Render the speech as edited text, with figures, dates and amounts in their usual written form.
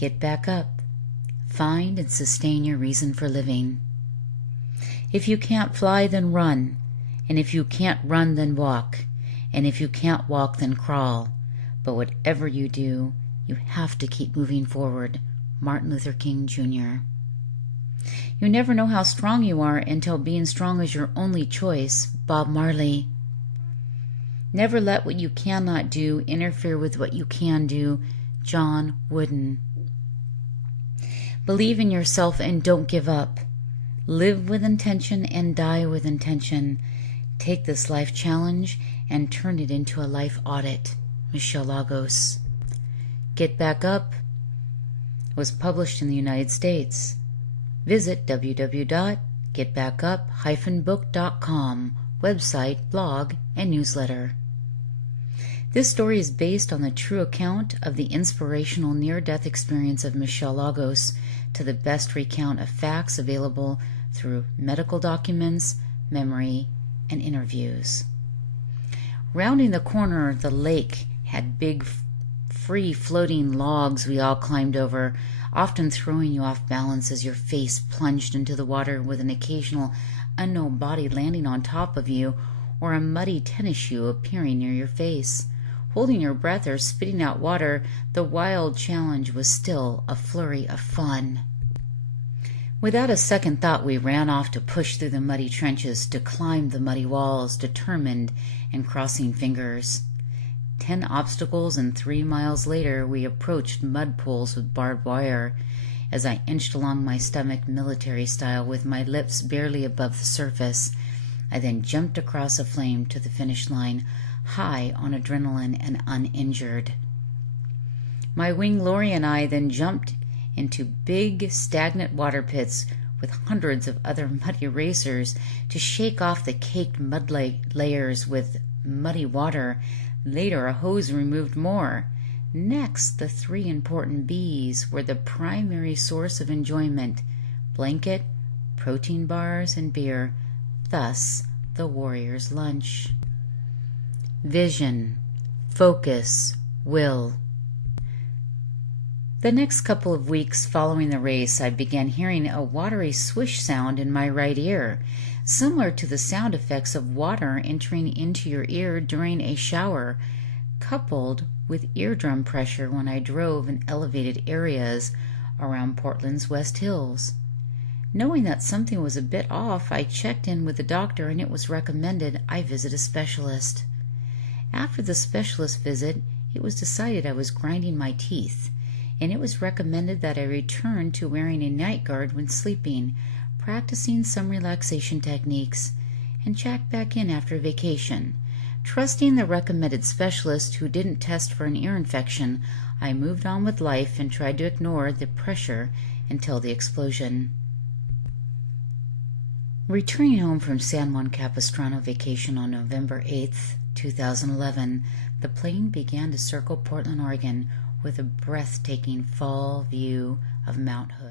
Get back up. Find and sustain your reason for living. If you can't fly, then run. And if you can't run, then walk. And if you can't walk, then crawl. But whatever you do, you have to keep moving forward. Martin Luther King, Jr. You never know how strong you are until being strong is your only choice. Bob Marley. Never let what you cannot do interfere with what you can do. John Wooden. Believe in yourself and don't give up. Live with intention and die with intention. Take this life challenge and turn it into a life audit. Michelle Lagos. Get Back Up was published in the United States. Visit www.getbackup-book.com, website, blog, and newsletter. This story is based on the true account of the inspirational near-death experience of Michelle Lagos, to the best recount of facts available through medical documents, memory, and interviews. Rounding the corner, the lake had big, free-floating logs we all climbed over, often throwing you off balance as your face plunged into the water, with an occasional unknown body landing on top of you, or a muddy tennis shoe appearing near your face. Holding your breath or spitting out water, the wild challenge was still a flurry of fun. Without a second thought, we ran off to push through the muddy trenches, to climb the muddy walls, determined and crossing fingers. 10 obstacles, and 3 miles later we approached mud pools with barbed wire. As I inched along my stomach military style, with my lips barely above the surface, I then jumped across a flame to the finish line, high on adrenaline and uninjured. My wing Lori and I then jumped into big, stagnant water pits with hundreds of other muddy racers to shake off the caked mud layers with muddy water. Later, a hose removed more. Next, the 3 important B's were the primary source of enjoyment: blanket, protein bars, and beer. Thus, the warrior's lunch. Vision, focus, will. The next couple of weeks following the race, I began hearing a watery swish sound in my right ear, similar to the sound effects of water entering into your ear during a shower, coupled with eardrum pressure when I drove in elevated areas around Portland's West Hills. Knowing that something was a bit off, I checked in with the doctor, and it was recommended I visit a specialist. After the specialist visit, it was decided I was grinding my teeth, and it was recommended that I return to wearing a night guard when sleeping, practicing some relaxation techniques, and check back in after vacation. Trusting the recommended specialist, who didn't test for an ear infection, I moved on with life and tried to ignore the pressure until the explosion. Returning home from San Juan Capistrano vacation on November 8th, 2011, the plane began to circle Portland, Oregon, with a breathtaking fall view of Mount Hood.